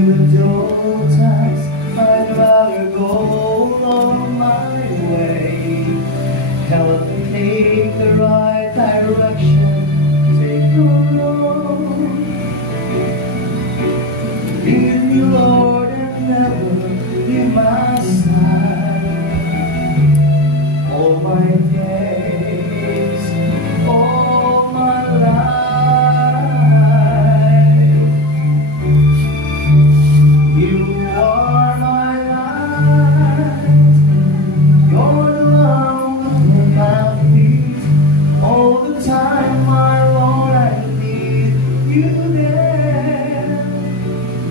Even though times I'd rather go along my way, help me take the right direction, take the road. Lead me, Lord, and never leave my side. All my days, all my life, you are my light. You're the lamp on my feet. All the time, my Lord, I need you there.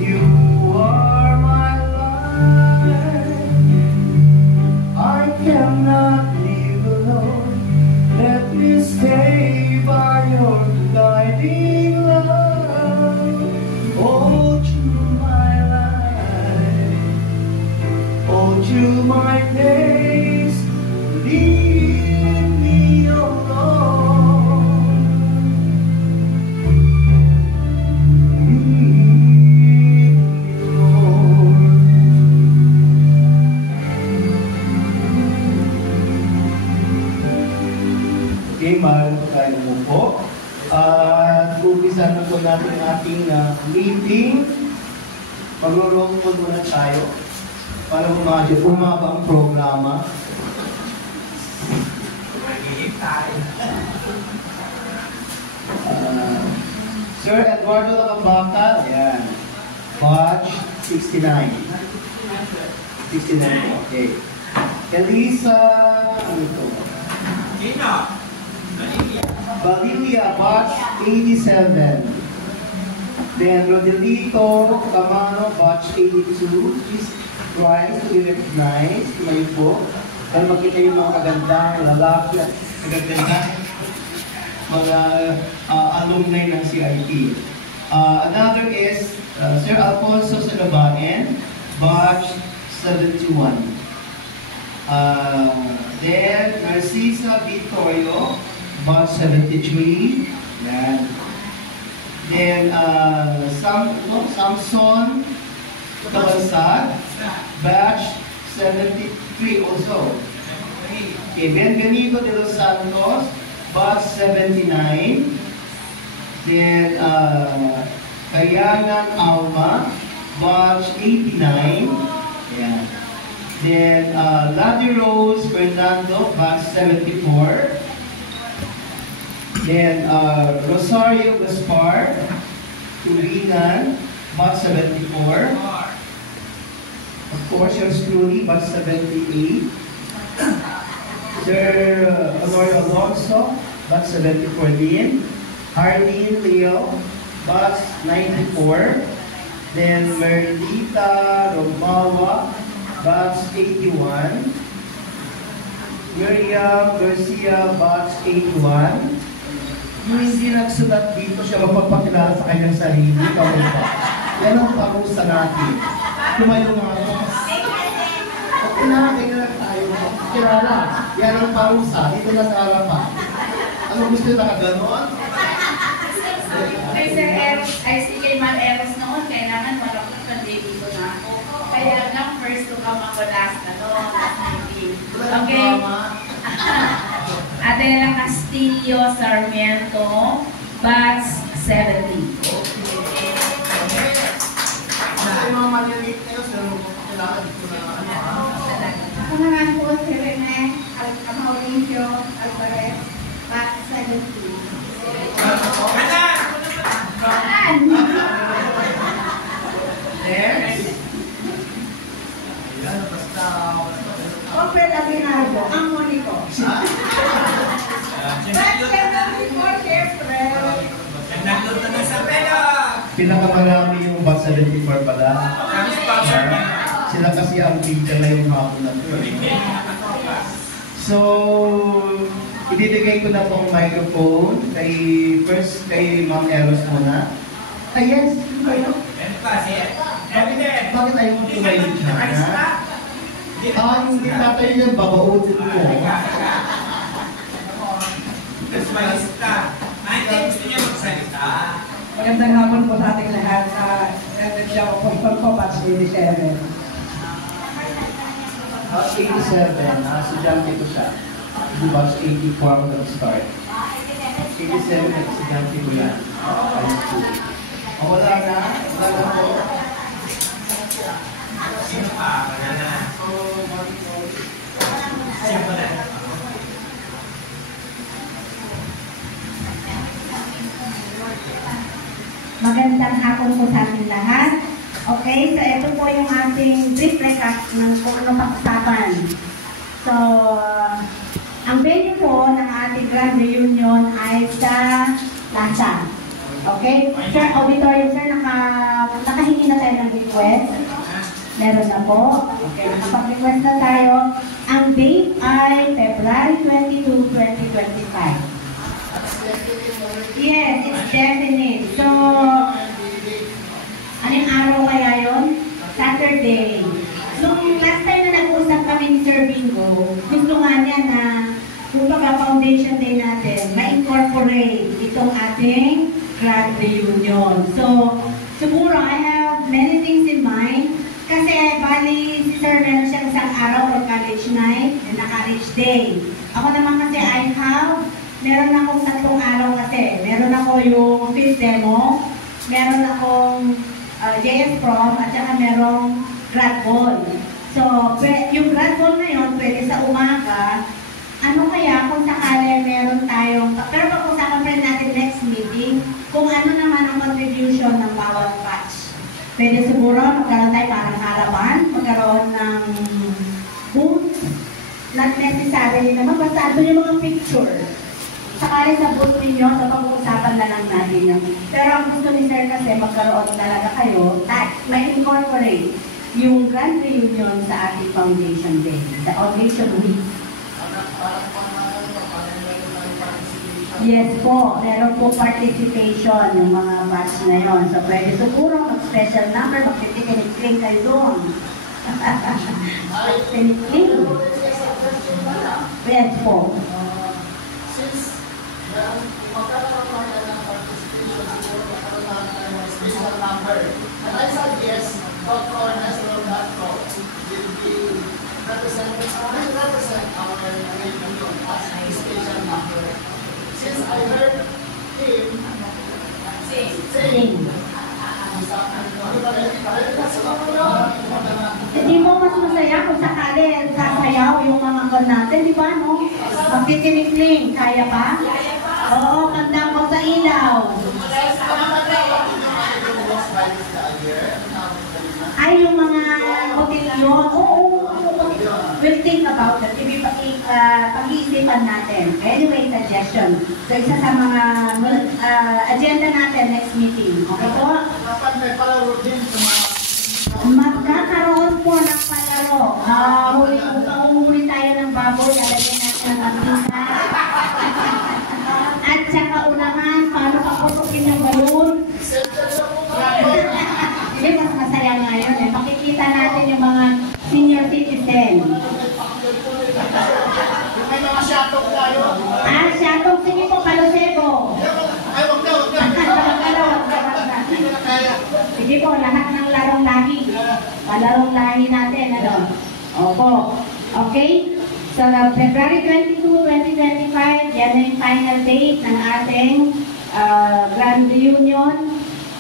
You are my life. I cannot live alone. Let me stay by your guiding love. All through my life, all through my days, leave me alone. Leave me, Lord. Okay, mahal po tayo mo po. At umpisa na po natin ating meeting. Mag-roll call muna tayo para umaba ang programa. Sir Eduardo Lacambaca, ayan. Batch 69. 69, okay. Elisa, ano ito? Valilia, batch 87. Then Rodelito Camano, batch 82. Please rise to be recognized. Tumayo po. Para makita yung mga kagandang lalaki at kagandang mga alumni ng CIT. Another is Sir Alfonso Salabaen, batch 71. Then Narcisa Vittorio, batch 73. Yan. Then Samson Tabansag, batch 73 also. Okay, Benganito de los Santos, batch 79. Then Kayanan Alma, batch 89. Yan. Then Lady Rose Fernando, batch 74. Then Rosario Gaspar Turinan, batch 74. Of course, yours truly, batch 78. Sir Honorio Alonso, batch 74 din. Harleen Leo, batch 94. Then Merlita Romawa, batch 81. Miriam Garcia, batch 81. Yung hindi nagsulat dito siya magpapakilala sa kanyang sarili, kawal pa. Yan ang parusa natin. Tumayo nga ako. Okay na, kaya na tayo. Kilala, yan ang parusa. Dito na sa harapan. Ano gusto nyo nakaganon? Kay Sir Eros, ay si kay Man Eros noon, kailangan malapit na dito na ako. Kaya lang, first to come ako last na noon. Okay. Adela Castillo Sarmiento, batch 70. Ako naman po si Rene Maurincio Alvarez, batch 70. Opel Aguinaldo, ang Monico. Pinakamarami yung batch 74 pala. Sila kasi ang teacher na yung hapon na ito. So, ibibigay ko na pong microphone first kay Ma'am Eros muna. Ay, yes. Bakit ayaw mo tumayo siya? Hindi tatayo yan, babautin mo. That's my lista. Ay, gusto niya magsalita. Magandang hapon po sa ating lahat. And then siya ako ko batch 87. Batch 87, estudyante ko siya. Batch 84 ako nag-start. 87, estudyante ko yan. High school. Wala na? Wala na po? Magandang hapon po sa ating lahat. Okay, so ito po yung ating brief recap ng kung ano pag-usapan. So, ang venue po ng ating grand reunion ay sa Lasa. Okay? Sir, auditorium, sir, nakahingi na tayo ng request. Meron na po. Okay, nakapag-request na tayo. Ang date ay February 22, 2025. Yes, it's definite. So, anong araw kaya yun? Saturday. Nung last time na nag-usap kami ni Sir Bingo, gusto nga niya na kung pagka-foundation day natin, ma-incorporate itong ating grand reunion. So, siguro I have many things in mind. Kasi, bali, si Sir meron siyang isang araw for college night and a college day. Ako naman kasi meron akong 3 araw kasi. Meron ako yung field demo, meron akong JS prom, at saka merong grad ball. So, yung grad ball na yun, pwede sa umaga. Ano kaya kung sakali meron tayong, pero pag-usapan pa rin natin next meeting, kung ano naman ang contribution ng bawat batch. Pwede siguro magkaroon tayo parang harapan, magkaroon ng booth, not necessarily naman, basta doon yung mga picture. Sakali sa booth ninyo, sa pag-uusapan na lang natin yun. Pero ang gusto ni Sir kasi magkaroon talaga kayo, may incorporate yung grand reunion sa ating foundation day, sa foundation week. Yes po, meron po participation yung mga batch na yon. So pwede siguro mag-special number, mag-tinik-tinik kayo doon. Tinik-tinik. Yes po. Magkakaroon tayo ng participation siguro magkakaroon tayo ng special number. And I said yes, Dr. Nestor.co will be represent our reunion as a special number. Since I heard him sing, hindi mo mas masaya kung sakali sasayaw yung mga kon natin, di ba, no? Magtitinikling, kaya pa? Oo, kandang ko sa ilaw. Ay, yung mga kotilyon, oo, we'll think about that. Pag-iisipan natin. Anyway, suggestion. So, isa sa mga agenda natin next meeting. Okay po? dapat may palaro din sa mga Magkakaroon po ng palaro. Huli tayo ng baboy, lalagyan natin ng mantika. At saka unahan, paano paputukin yung balon. Hindi, mas masaya nga yun. Makikita natin yung mga senior citizen. may mga shatok tayo. Siyatong, sige po, Palosego. Ay, wag na. Hindi ko na kaya. Sige po, lahat ng larong lahi. Palarong lahi natin, ano? Opo. Okay? So, February 22, 2025, yan na yung final date ng ating grand reunion.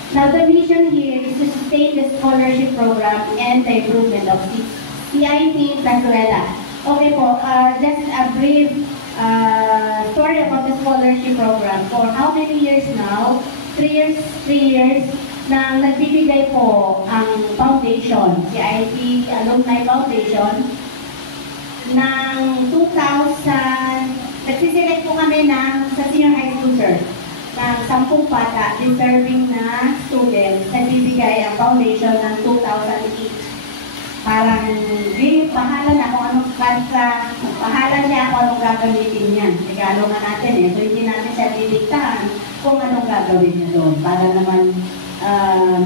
Now, the mission here is to sustain the scholarship program and the improvement of CIT Venezuela. Okay po, just a brief story about the scholarship program. For how many years now? 3 years na nagbibigay po ang foundation, CIT Alumni Foundation, ng 2,000, nagsiselect po kami sa senior high school, sir, ng 10 bata, deserving na students, nagbibigay ang foundation ng 2,000 each. Parang, bahala na kung anong kansa, bahala siya kung anong gagamitin niya. Regalo nga natin eh, so hindi natin siya didiktahan kung anong gagawin niya doon, para naman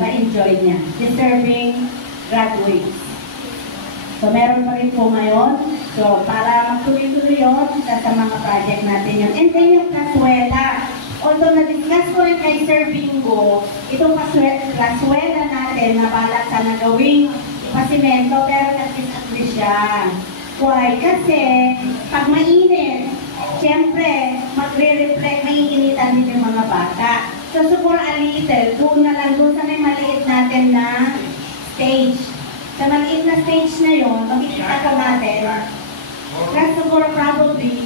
ma-enjoy niya. Deserving graduates. So, meron pa rin po ngayon. So, para magtuloy-tuloy yun sa mga project natin yun. And then yung Kasuela. although na-discuss ko rin kay Sir Bingo, itong kaswela natin na balak sana gawing pasimento, pero nag-disagree siya. Why? Kasi pag mainit, siyempre, magre-reflect, maiinitan din yung mga bata. So, siguro a little, doon na lang, doon sa may maliit natin na stage. Sa maliit na stage na yun, makikita ko natin, kasi siguro probably,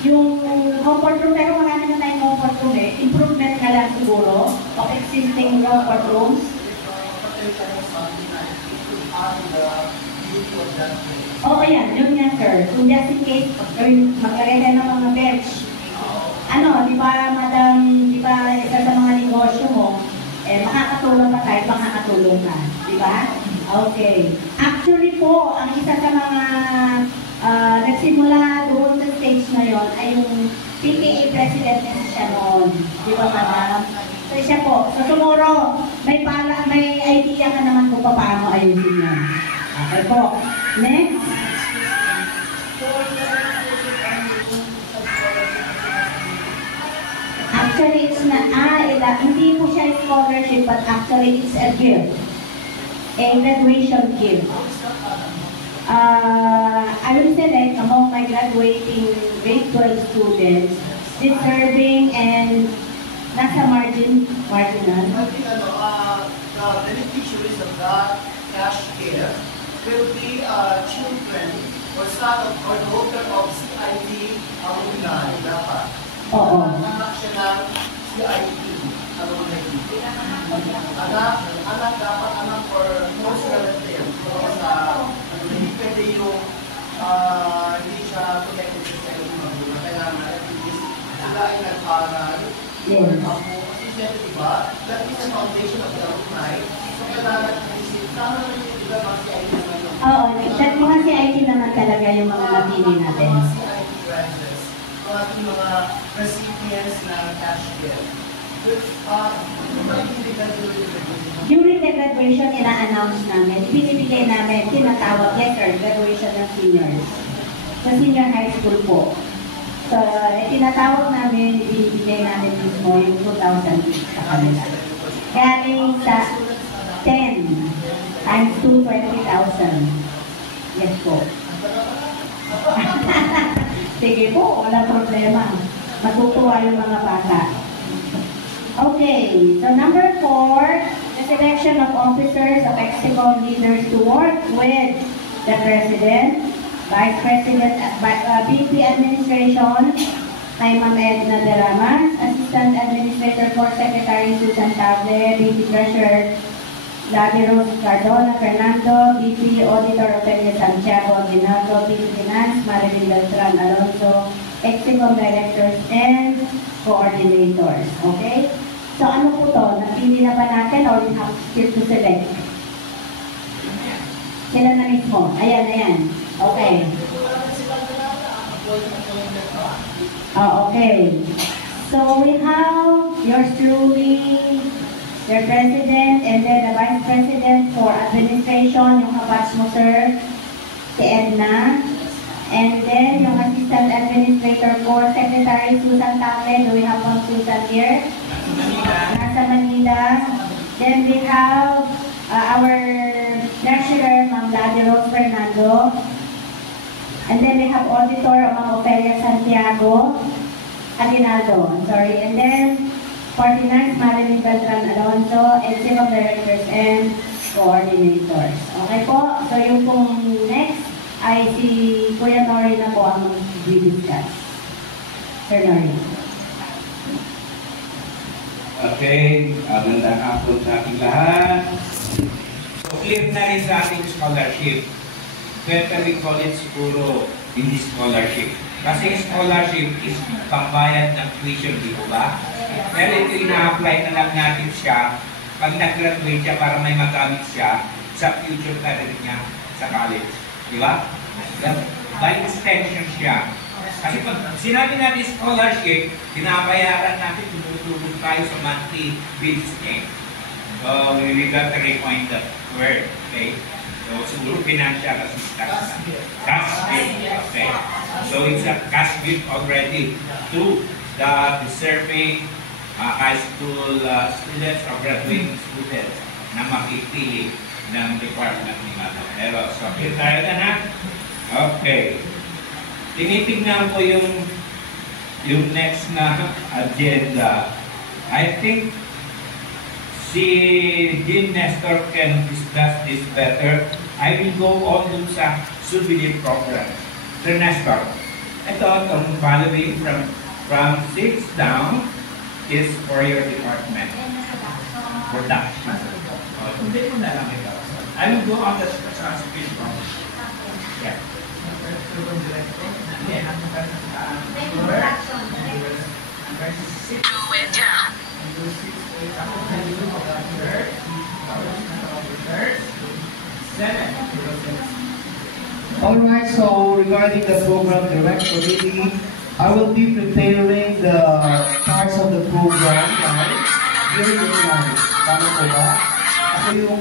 yung comfort room, pero marami na tayong comfort room eh. Improvement na lang siguro of existing comfort rooms. Oo, yan. Yun nga, sir. Kung just in case, maglagay tayo ng mga bench. Ano, di ba, madam, di ba, isa sa mga negosyo mo, makakatulong ka tayo, makakatulong ka. Di ba? Okay. Actually po, ang isa sa mga nagsimula doon sa stage na yon ay yung PTA president na siya noon. Di ba, madam? So, siya po. So, siguro, may idea ka naman kung paano ayusin yan. Okay po. Next. Actually, it's not, hindi po siya scholarship, but actually it's a gift. A graduation gift. I will select among my graduating grade 12 students, deserving and nasa marginal. I think the beneficiaries of that cash care will be children or son or daughter of CIT alumni dapat. Oo. Anak siya ng CIT alumni. Anak dapat anak or most relative. Sa hindi pwede yung hindi siya connected sa iyo ng magulang. Kailangan at least sila ay nag-aral. Yes. Kasi siyempre diba, that is the foundation of the alumni. So kailangan isip, tama na yung iba mga CIT naman. Oo, at mga CIT naman talaga yung mga napili natin. Mga CIT graduates, mga ating mga recipients ng cash gift. During the graduation, ina-announce namin, binibigay namin, tinatawag letter, graduation ng seniors. Sa senior high school po. So, tinatawag namin, binibigay namin mismo yung 2,000 sa kanila. Galing sa 10 times 2, 20,000. Yes po. Sige po, wala problema. Matutuwa yung mga bata. Okay, so number 4, the selection of officers of EXICOM leaders to work with the President, Vice President, BP Administration, kay Ma'am Edna Deramas, Assistant Administrator for Secretary Susan Table, BP Treasurer, Lady Rose Cardona Fernando, BP Auditor Ofelia Santiago Aguinaldo, BP Finance, Marilyn Beltran Alonso, EXICOM Directors and Coordinators. Okay? So ano po to? Napili na ba natin or we have still to select? Sila na mismo. Ayan. Okay. Oh, okay. So we have yours truly, your President, and then the Vice President for Administration, yung kabatch mo, sir, si Edna. And then yung Assistant Administrator for Secretary Susan Table. Do we have one Susan here? Nasa Manila. Then we have our Treasurer, Ma'am Lady Rose Fernando. And then we have Auditor, Ma'am Ofelia Santiago Aguinaldo. I'm sorry. And then 49, Marilyn Beltran Alonso, and Civil Directors and Coordinators. Okay po? So yung pong next ay si Kuya Nori na po ang mag-discuss. Sir Nori. Okay, magandang hapon sa ating lahat. So, clear na rin sa ating scholarship. Better we call it siguro hindi scholarship. Kasi scholarship is pambayad ng tuition, di ko ba? Pero ito ina-apply na lang natin siya pag nag-graduate siya para may magamit siya sa future career niya sa college. Di ba? By extension siya. Kasi pag sinabi natin scholarship, pinabayaran natin, tumutulong tayo sa monthly bills niya. So, we got to rewind that word, okay? So, siguro financial assistance. Cash gift, okay? So, it's a cash gift already to the deserving high school students or graduating students na makipili ng department ni Madam Eros. So, clear tayo na ha? Okay. Tinitingnan ko yung next na agenda. I think si Dean Nestor can discuss this better. I will go on dun sa souvenir program. Sir Nestor, ito, itong following from 6 down is for your department. Production. Hindi mo na lang ito. I will go on the speech program. Yeah. Alright, so regarding the program direct committee, I will be preparing the parts of the program during the night. Tama po ba? Ako yung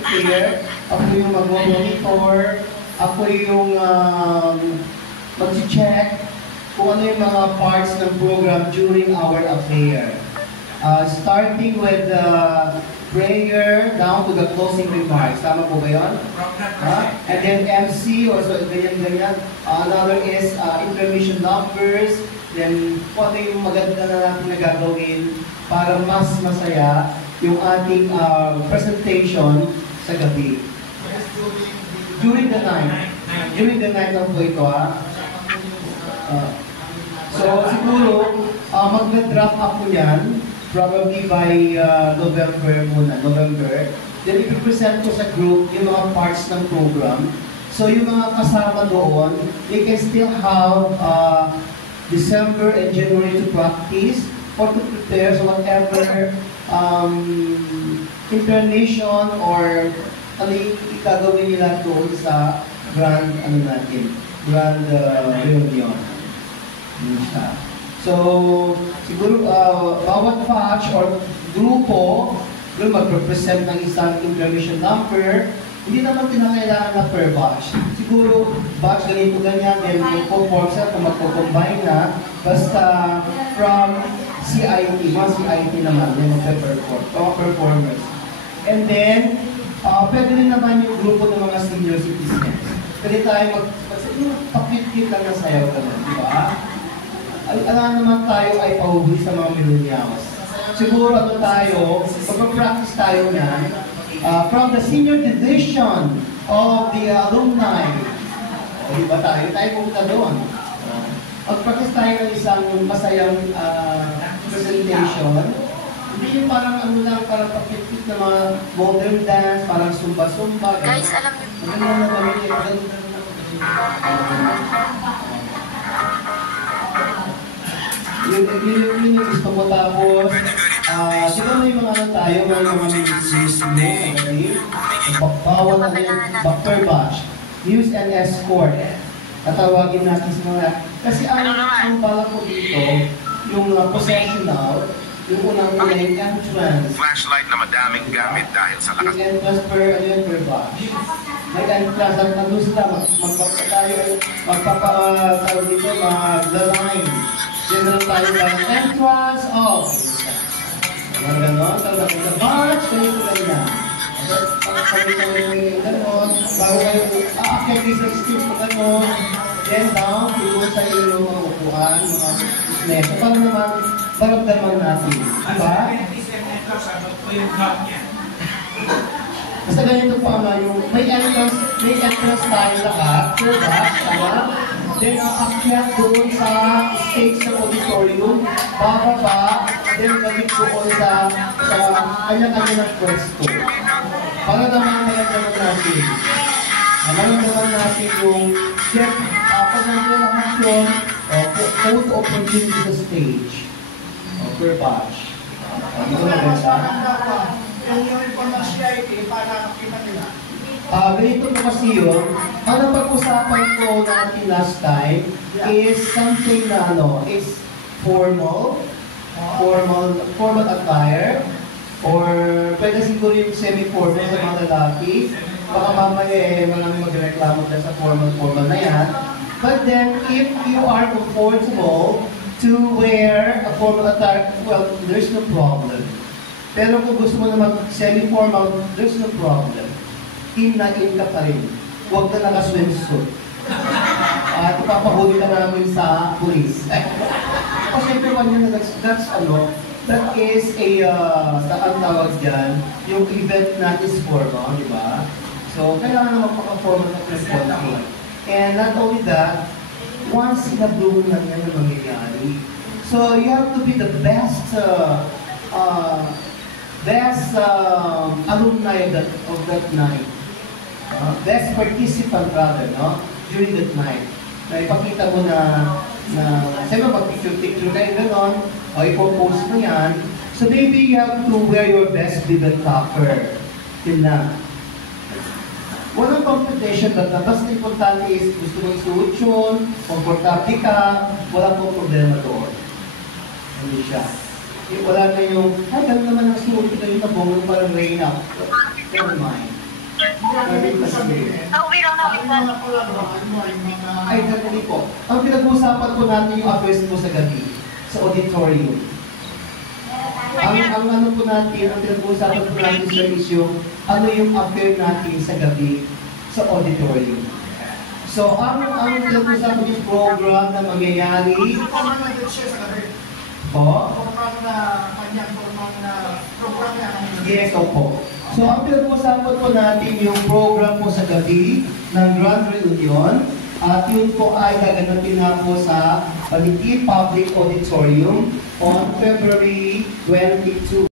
prepare, ako yung mag-monitor, ako yung mag-check kung ano yung mga parts ng program during our affair. Starting with the prayer down to the closing remarks. Tama po ba yun? And then MC, or so ganyan-ganyan. Another is intermission numbers. Then kung ano yung maganda na natin na gagawin para mas masaya yung ating presentation sa gabi. During the night. During the night lang po ito so siguro mag-drop up po yan probably by November muna, November. Then i-present ko sa group yung mga parts ng program. So yung mga kasama doon, they can still have December and January to practice or to prepare so whatever internation or ano yung gagawin nila doon sa grand grand reunion. So, siguro bawat batch or grupo mag-represent ng isang intermission number. Hindi naman kinakailangan na per batch. Siguro batch ganito ganyan, then magpo-form sila kung magpo-combine na. Basta from CIT, mga CIT naman, then magpe-perform, mga performers. And then, pwede rin naman yung grupo ng mga senior citizens. Pwede tayo pakit-kit lang na sayaw naman, di ba? Alam naman tayo ay pauwi sa mga millennials. Siguro tayo, magpa-practice tayo niyan from the senior division of the alumni. O diba tayo pumunta doon. Mag-practice tayo ng isang masayang presentation. Hindi yung parang parang pakit-kit na mga modern dance, parang sumba-sumba. Guys, alam niyo. Maganda na naman yung gusto mo tapos siguro yung mga tayo may mga bawat per batch news and escort tatawagin natin sa mga kasi ang bala ko dito yung processional yung unang yung entrance Flashlight na madaming gamit dahil sa lakas. yung entrance per batch may entrance at nandun sila magpapatawag dito mag-line. General tayo ng entrance of. Mga ganon, talagang sa batch, ganito ganyan. Pagkakawin ganon, bago kayo aakyat kayo sa stage po ganon, then down, tuloy sa iyo mga upuan, mga business. So, paano naman, baramdaman natin? Diba? Basta ganito po yung may entrance tayo lahat, diba? Tama? Then aakyat doon sa stage sa auditorium, bababa, then gamit doon sa kanya-kanya ng pwesto. Para naman maramdaman natin. Maramdaman natin yung pag nandiyan lahat yun, code opportunity sa stage. Per batch. Dito na ba? Yung uniform ng CIT, para nakita nila. Ganito po kasi yun. Ang napag-usapan ko natin last time is something na is formal attire, or pwede siguro yung semi-formal sa mga lalaki. Baka mamaya maraming magreklamo dyan sa formal na yan. But then, if you are comfortable to wear a formal attire, well, there's no problem. Pero kung gusto mo na mag-semi-formal, there's no problem. In na in ka pa rin. Huwag na naka-swimsuit. At ipapahuli ka namin sa police. Kasi siyempre man that is a, saan tawag dyan, yung event na is formal, di ba? So, kailangan na magpaka-formal na konti. And not only that, once in a blue na yan yung mangyayari. So, you have to be the best alumni of that night. Best participant rather, no? During that night. Na ipakita mo na siyempre mag-picture kayo gano'n, o ipopost mo yan. So maybe you have to wear your best ribbon topper. Yun lang. Walang competition lang na, basta importante is gusto mo isuot yun, komportable ka, wala pong problema doon. Hindi siya. Wala na yung, ay, gano'n naman ang suot ko yung tabong parang rain out. Never mind. Ay, ganun po. Ang pinag-uusapan po natin yung affairs po sa gabi, sa auditorium. Ang ano po natin, ang pinag-uusapan po natin sir is yung ano yung affair natin sa gabi sa auditorium. So, ang pinag-uusapan yung program na mangyayari. Yes, opo. So, ang pinag-uusapan po natin yung program po sa gabi ng Grand Reunion. At yun po ay gaganapin na po sa Baliti Public Auditorium on February 22.